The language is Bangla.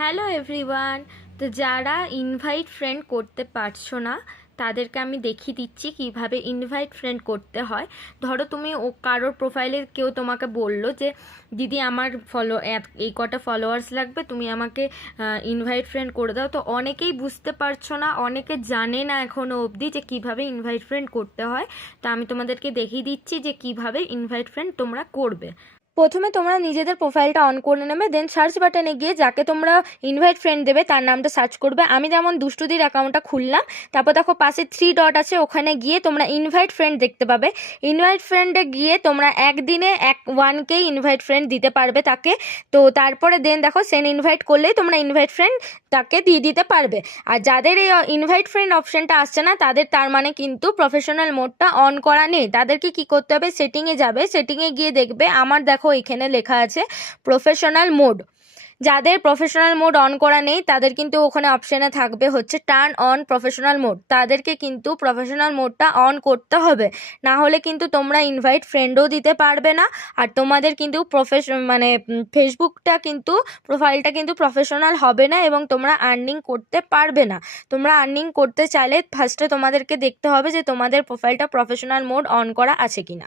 হ্যালো এভরিওয়ান, তো যারা ইনভাইট ফ্রেন্ড করতে পারছ না, তাদেরকে আমি দেখিয়ে দিচ্ছি কীভাবে ইনভাইট ফ্রেন্ড করতে হয়। ধরো তুমি ও কারোর প্রোফাইলে কেউ তোমাকে বলল যে, দিদি আমার ফলো এই কটা ফলোয়ার্স লাগবে, তুমি আমাকে ইনভাইট ফ্রেন্ড করে দাও। তো অনেকেই বুঝতে পারছ না, অনেকে জানে না এখনও অবধি যে কীভাবে ইনভাইট ফ্রেন্ড করতে হয়। তা আমি তোমাদেরকে দেখিয়ে দিচ্ছি যে কীভাবে ইনভাইট ফ্রেন্ড তোমরা করবে। প্রথমে তোমরা নিজেদের প্রোফাইলটা অন করে নেবে দেন সার্চ বাটনে গিয়ে যাকে তোমরা ইনভাইট ফ্রেন্ড দেবে, তার নামটা সার্চ করবে। আমি যেমন দুষ্টুদির অ্যাকাউন্টটা খুললাম, তারপর দেখো পাশে থ্রি ডট আছে, ওখানে গিয়ে তোমরা ইনভাইট ফ্রেন্ড দেখতে পাবে। ইনভাইট ফ্রেন্ডে গিয়ে তোমরা একদিনে এক ওয়ানকেই ইনভাইট ফ্রেন্ড দিতে পারবে তাকে। তো তারপরে দেন দেখো সেন ইনভাইট করলেই তোমরা ইনভাইট ফ্রেন্ড তাকে দিয়ে দিতে পারবে। আর যাদের এই ইনভাইট ফ্রেন্ড অপশানটা আসছে না, তাদের তার মানে কিন্তু প্রফেশনাল মোডটা অন করা নেই। তাদেরকে কি করতে হবে? সেটিংয়ে যাবে। সেটিংয়ে গিয়ে দেখবে, আমার দেখো এখানে লেখা আছে প্রফেশনাল মোড যাদের প্রফেশনাল মোড অন করা নেই, তাদের কিন্তু ওখানে অপশানে থাকবে হচ্ছে টার্ন অন প্রফেশনাল মোড তাদেরকে কিন্তু প্রফেশনাল মোডটা অন করতে হবে। না হলে কিন্তু তোমরা ইনভাইট ফ্রেন্ডও দিতে পারবে না। আর তোমাদের কিন্তু প্রফেশন মানে ফেসবুকটা কিন্তু প্রোফাইলটা কিন্তু প্রফেশনাল হবে না এবং তোমরা আর্নিং করতে পারবে না। তোমরা আর্নিং করতে চাইলে ফার্স্টে তোমাদেরকে দেখতে হবে যে তোমাদের প্রোফাইলটা প্রফেশনাল মোড অন করা আছে কি না